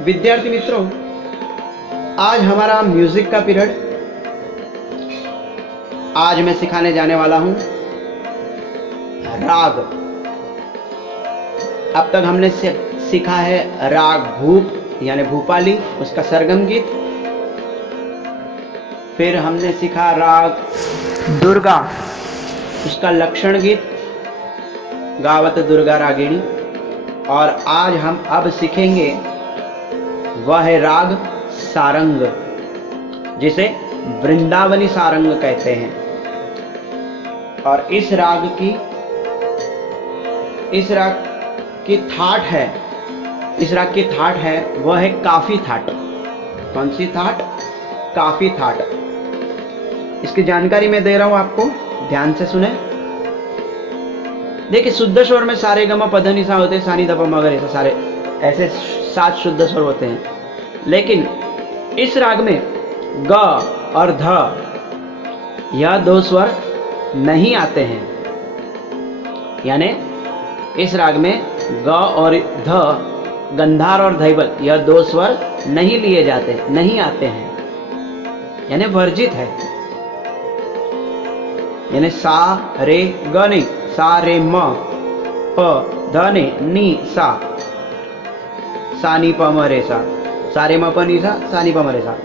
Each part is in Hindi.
विद्यार्थी मित्रों, आज हमारा म्यूजिक का पीरियड। आज मैं सिखाने जाने वाला हूं राग। अब तक हमने सीखा है राग भूप यानी भूपाली, उसका सरगम गीत। फिर हमने सीखा राग दुर्गा, उसका लक्षण गीत, गावत दुर्गा रागिणी। और आज हम अब सीखेंगे वह है राग सारंग, जिसे वृंदावनी सारंग कहते हैं। और इस राग की थाट है वह है काफी थाट। कौन सी थाट? काफी थाट। इसकी जानकारी मैं दे रहा हूं आपको, ध्यान से सुने। देखिए, शुद्ध स्वर में सारे गम पध निसा होते हैं, सानी दपा मगर ऐसे सारे ऐसे 7 शुद्ध स्वर होते हैं। लेकिन इस राग में ग और ध यह 2 स्वर नहीं आते हैं। यानी इस राग में ग और ध, गंधार और धैवल, यह 2 स्वर नहीं लिए जाते, नहीं आते हैं, यानी वर्जित है। यानी सा रे ग नहीं, सा रे म प ध ने नी सा नी प म रे सा रे म प नी सा नी प म रे सा।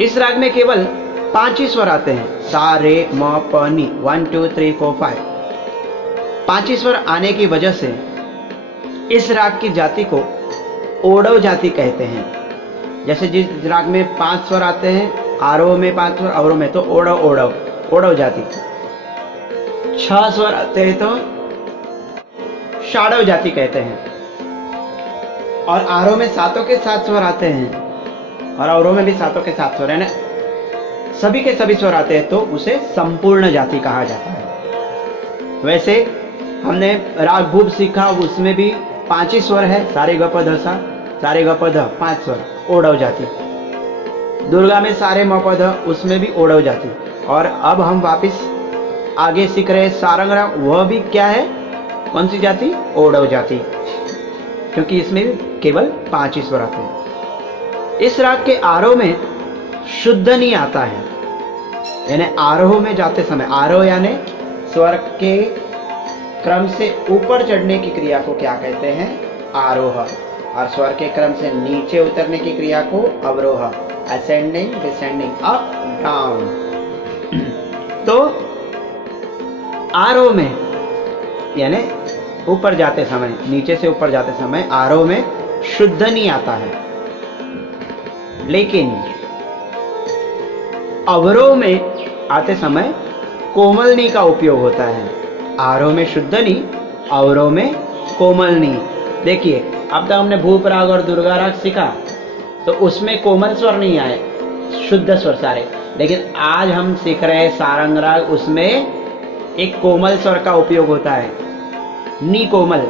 इस राग में केवल 5 ही स्वर आते हैं, सा रे म प नी, 1 2 3 4 5। 5 ही स्वर आने की वजह से इस राग की जाति को ओडव जाति कहते हैं। जैसे जिस राग में 5 स्वर आते हैं, आरोह में 5 स्वर, अवरोह में, तो ओडव जाति। 6 स्वर आते हैं तो षाडव जाति कहते हैं। और आरोह में 7 के 7 स्वर आते हैं, और अवरोह में भी 7 के 7 स्वर, यानी सभी के सभी स्वर आते हैं, तो उसे संपूर्ण जाति कहा जाता है। वैसे हमने राग भूप सीखा, उसमें भी 5 ही स्वर है, सारे ग प ध सा, सारे ग प ध, 5 स्वर, ओडव जाति। दुर्गा में सारे म प ध, उसमें भी ओडव जाति। और अब हम वापिस आगे सीख रहे सारंग राग, वह भी क्या है? कौन सी जाति? ओडव जाति, क्योंकि इसमें भी केवल 5 ही स्वर आते हैं। इस राग के आरोह में शुद्ध नहीं आता है, यानी आरोह में जाते समय, आरोह यानी स्वर के क्रम से ऊपर चढ़ने की क्रिया को क्या कहते हैं? आरोह। और स्वर के क्रम से नीचे उतरने की क्रिया को अवरोह, असेंडिंग डिसेंडिंग, अप डाउन। तो आरोह में यानी ऊपर जाते समय, नीचे से ऊपर जाते समय आरोह में शुद्ध नहीं आता है। लेकिन अवरोह में आते समय कोमलनी का उपयोग होता है। आरोह में शुद्ध नी, अवरोह में कोमलनी। देखिए, अब तक हमने भूप राग और दुर्गा राग सीखा, तो उसमें कोमल स्वर नहीं आए, शुद्ध स्वर सारे। लेकिन आज हम सीख रहे हैं सारंग राग, उसमें एक कोमल स्वर का उपयोग होता है, नी कोमल।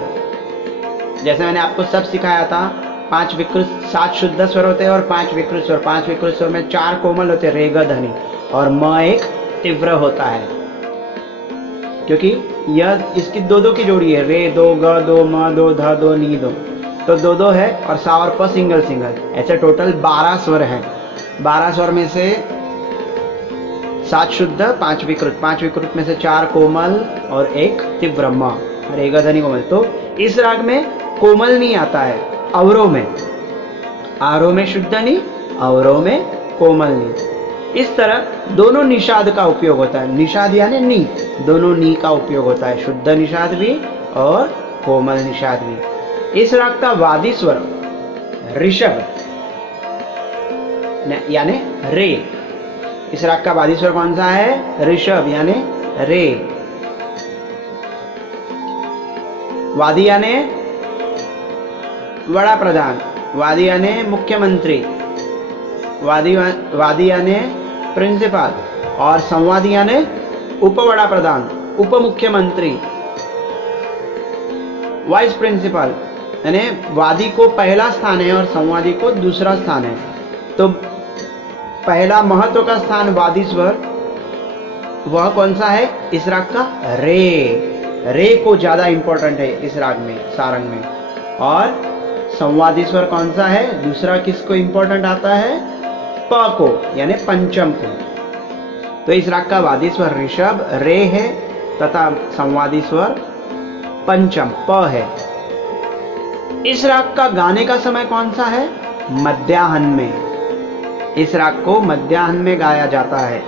जैसे मैंने आपको सब सिखाया था, 5 विकृत 7 शुद्ध स्वर होते हैं और 5 विकृत स्वर। 5 विकृत स्वर में 4 कोमल होते हैं, रे ग ध नि, और म एक तीव्र होता है, क्योंकि यह इसकी 2 की जोड़ी है, रे 2 ग 2 म 2 ध 2 नी 2, तो 2 है, और सा और प सिंगल। ऐसे टोटल 12 स्वर हैं। 12 स्वर में से 7 शुद्ध, 5 विकृत, 5 विकृत में से 4 कोमल और 1 तीव्र म, रे ग ध नि कोमल। तो इस राग में कोमल नहीं आता है, अवरोह में। आरोह में शुद्ध नी, अवरोह में कोमल नी। इस तरह दोनों निषाद का उपयोग होता है। निषाद यानी नी, दोनों नी का उपयोग होता है, शुद्ध निषाद भी और कोमल निषाद भी। इस राग का वादी स्वर ऋषभ यानी रे। इस राग का वादी स्वर कौन सा है? ऋषभ यानी रे। वादी यानी वड़ा प्रधान, वादी यानी मुख्यमंत्री, वादी यानी प्रिंसिपल, और संवादी यानी उप वड़ा प्रधान, उप मुख्यमंत्री, वाइस प्रिंसिपल। यानी वादी को पहला स्थान है और संवादी को दूसरा स्थान है। तो पहला महत्व का स्थान वादी स्वर, वह कौन सा है? इस राग का रे। रे को ज्यादा इंपॉर्टेंट है इस राग में, सारंग में। और संवादी स्वर कौन सा है? दूसरा किसको इंपॉर्टेंट आता है? प को, यानी पंचम को। तो इस राग का वादी स्वर ऋषभ रे है तथा संवादी स्वर पंचम प है। इस राग का गाने का समय कौन सा है? मध्याह्न में। इस राग को मध्याह्न में गाया जाता है।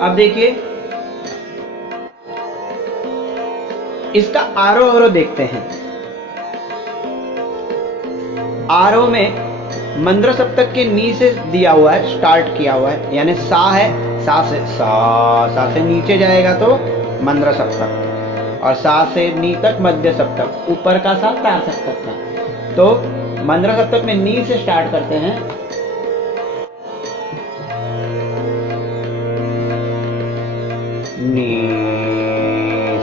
अब देखिए इसका आरोह अवरोह देखते हैं। आरोह में मंद्र सप्तक के नी से दिया हुआ है, स्टार्ट किया हुआ है, यानी सा है, सा से नीचे जाएगा तो मंद्र सप्तक, और सा से नी तक मध्य सप्तक, ऊपर का सा तार सप्तक का। तो मंद्र सप्तक में नी से स्टार्ट करते हैं। नी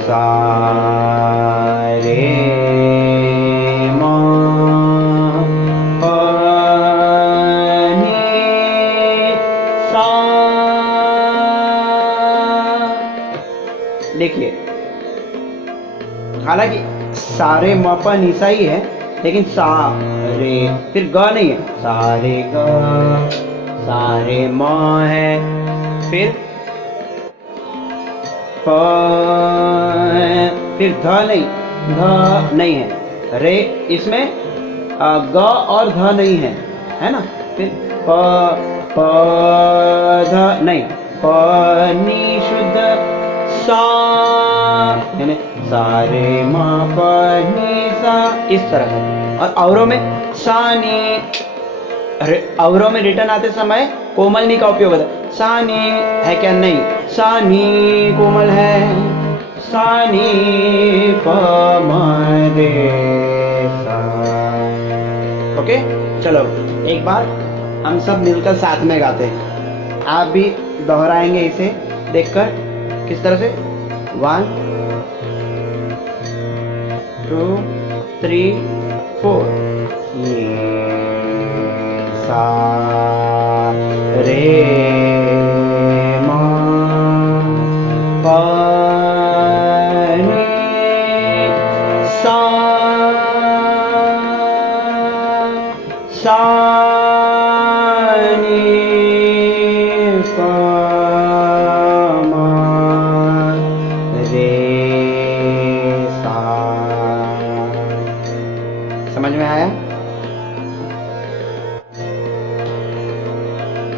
सा रे म प नी सा। देखिए हालांकि सारे म प नि सा ही है, लेकिन सा रे फिर ग नहीं है, सारे ग सारे म है, फिर प फिर ध नहीं है, रे इसमें ग और ध नहीं है ना। फिर प ध नहीं, प नी शुद्ध सा, यानी सारे म प नी सा, इस तरह से। और अवरोह में सा नी, अवरोह में रिटर्न आते समय कोमल नी का उपयोग होता है। सा नी है क्या? नहीं, सा नी कोमल है, सा नी प म रे सा। ओके, चलो एक बार हम सब मिलकर साथ में गाते हैं। आप भी दोहराएंगे इसे देखकर किस तरह से। 1 2 3 4। सा रे म प नी सा, सा नी प म रे सा। समझ में आया?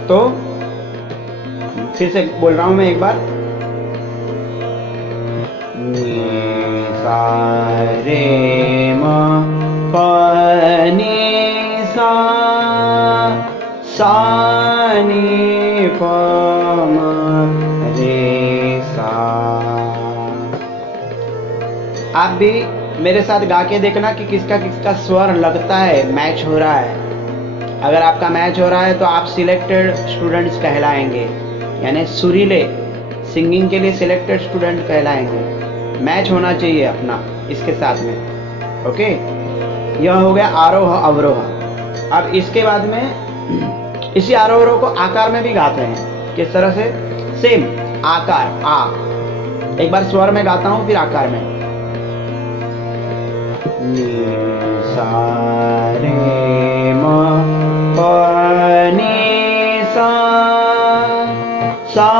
तो फिर से बोल रहा हूं मैं एक बार। नी सा रे म प नी सा, सा नी प म रे सा। आप भी मेरे साथ गा के देखना कि किसका किसका स्वर लगता है, मैच हो रहा है। अगर आपका मैच हो रहा है तो आप सिलेक्टेड स्टूडेंट्स कहलाएंगे, यानी सुरीले सिंगिंग के लिए सिलेक्टेड स्टूडेंट कहलाएंगे। मैच होना चाहिए अपना इसके साथ में। ओके, यह हो गया आरोह अवरोह। अब इसके बाद में इसी आरोह अवरोह को आकार में भी गाते हैं। किस तरह से? सेम आकार आ। एक बार स्वर में गाता हूं, फिर आकार में। नी सा रे म प नी सा, सा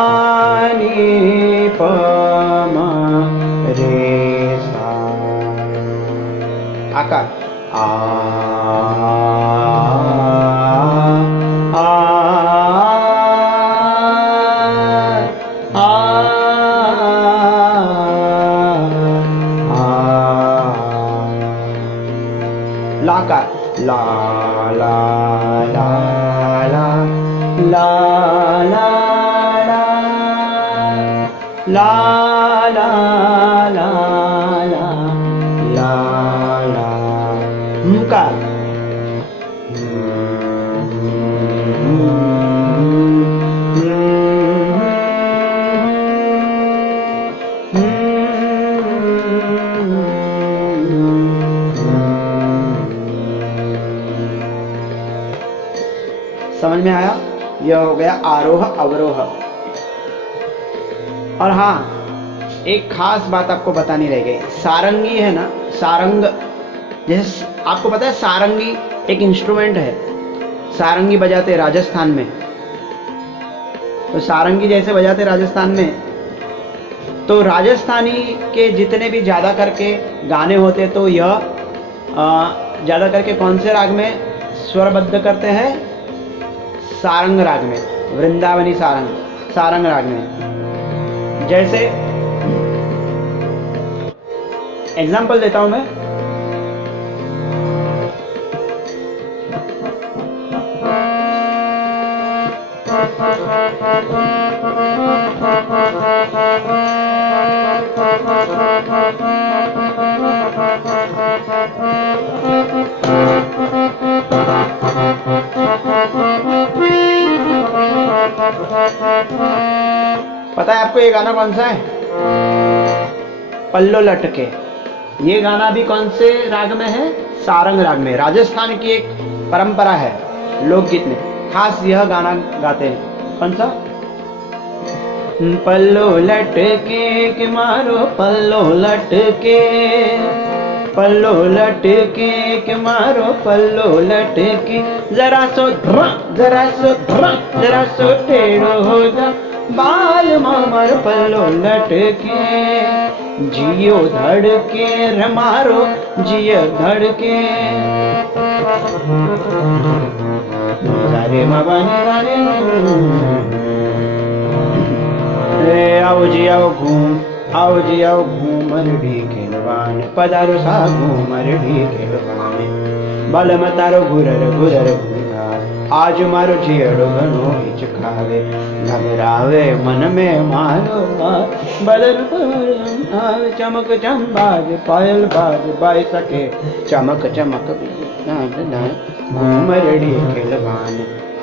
नी प म रे सा। आकार आ आ आ लाकार ला ला ला ला ला ला ला ला ला ला ला ला ला। मुकार समझ में आया? यह हो गया आरोह अवरोह। और हाँ, एक खास बात आपको बतानी रह गई। सारंगी है ना, सारंग जैसे आपको पता है सारंगी एक इंस्ट्रूमेंट है, सारंगी बजाते राजस्थान में। तो सारंगी जैसे बजाते राजस्थान में, तो राजस्थानी के जितने भी ज्यादा करके गाने होते तो यह ज्यादा करके कौन से राग में स्वरबद्ध करते हैं? सारंग राग में, वृंदावनी सारंग राग में। जैसे एग्जाम्पल देता हूं मैं, पता है आपको ये गाना कौन सा है? पल्लो लटके। ये गाना भी कौन से राग में है? सारंग राग में। राजस्थान की एक परंपरा है लोकगीत में, खास यह गाना गाते हैं। कौन सा? पल्लो लटके के मारो पल्लो लटके, पल्लो लटके के मारो पल्लो लटके, जरा सो टेढ़ो हो जा बाल मामर पल्लो लटके, जियो धड़के रे मारो जियो धड़के। रे आओ जी आओ घूमर ढी खेलवान, पधारो सा घूमर ढी खेलवान, बल मतारो घुरर घुरर घुरार, आज मारो जियड़ो घणो हिचकावे, घबरावे मन में मारो बदल आवे, चमक चंबाज पायल बाज बाई सके, चमक चमक घूमर ढी खेलवान,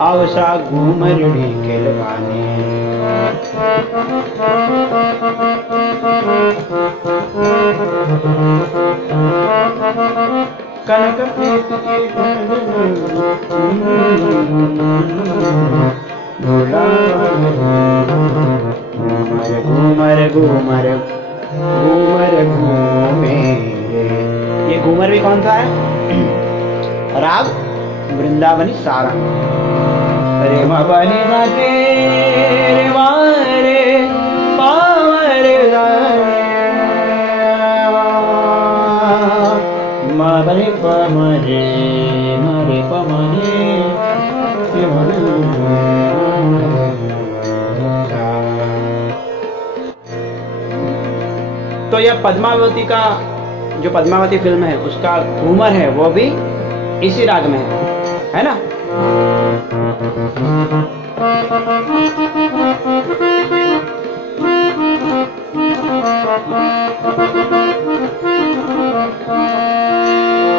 आओ सा घूमर ढी खेलवाने। कनक घूमर घूमर घूमर घूमे। ये घूमर भी कौन सा है? राग वृंदावनी सारंग। रे मा बनी रे रे मा रे मा रे मा बनी प म रे मा रे प म रे। तो यह पद्मावती का जो पद्मावती फिल्म है उसका घूमर है, वो भी इसी राग में है ना?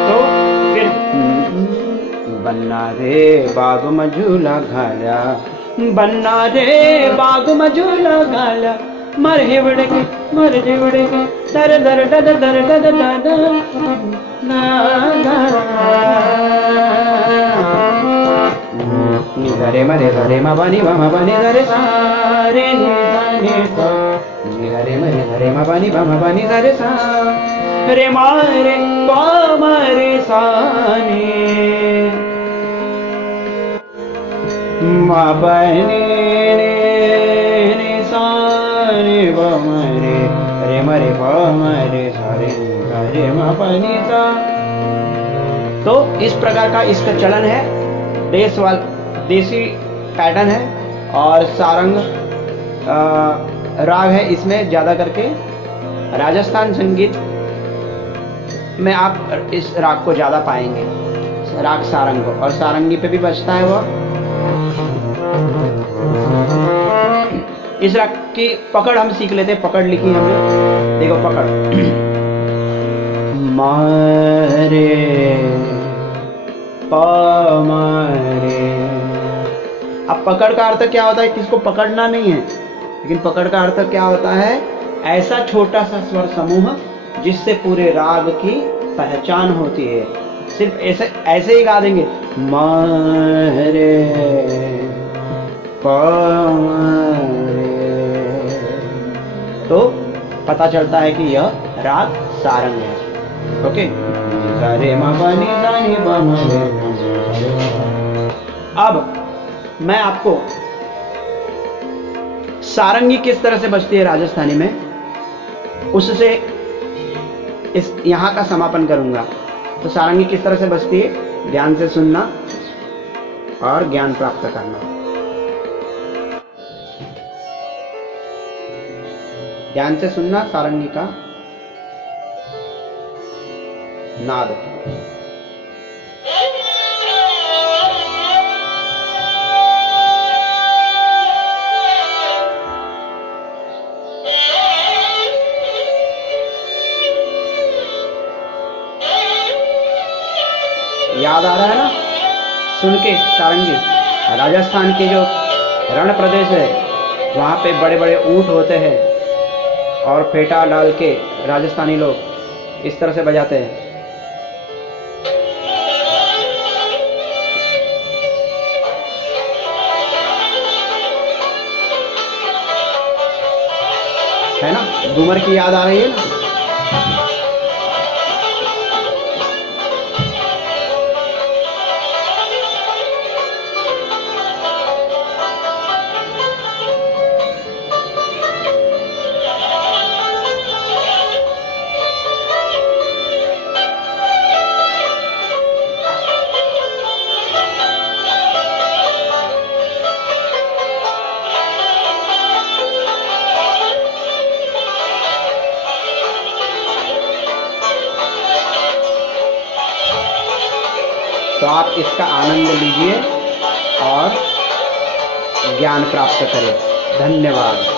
तो फिर बन्ना रे बाग मझूला घाला, बन्ना रे बाग मझूला घाला, मर हिवड़ के दर दर दर दर दर दर रे मरे रे मा बनी रे सा रे नि सा नि रे मरे मा बनी रे सा रे मा रे पा मा रे सा नि मा बनी रे सा रे ब रे मरे पा मा रे सा रे मा बनी सा। तो इस प्रकार का इसका चलन है, देसी पैटर्न है और सारंग राग है। इसमें ज्यादा करके राजस्थान संगीत में आप इस राग को ज्यादा पाएंगे, राग सारंग को, और सारंगी पे भी बजता है वो। इस राग की पकड़ हम सीख लेते हैं, पकड़ लिखी हमने, देखो पकड़ मारे मारे। अब पकड़ का अर्थ क्या होता है? किसको पकड़ना नहीं है, लेकिन पकड़ का अर्थ क्या होता है? ऐसा छोटा सा स्वर समूह जिससे पूरे राग की पहचान होती है। सिर्फ ऐसे ही गा देंगे मारे पारे, तो पता चलता है कि यह राग सारंग है। ओके। सा रे म प नि सा नि प म रे। अब मैं आपको सारंगी किस तरह से बजती है राजस्थानी में, उससे इस यहां का समापन करूंगा। तो सारंगी किस तरह से बजती है, ध्यान से सुनना और ज्ञान प्राप्त करना। ध्यान से सुनना सारंगी का नाद। याद आ रहा है ना सुन के सारंगी? राजस्थान के जो रण प्रदेश है वहां पे बड़े बड़े ऊंट होते हैं और फेटा डाल के राजस्थानी लोग इस तरह से बजाते हैं। है ना, घूमर की याद आ रही है ना? तो आप इसका आनंद लीजिए और ज्ञान प्राप्त करें। धन्यवाद।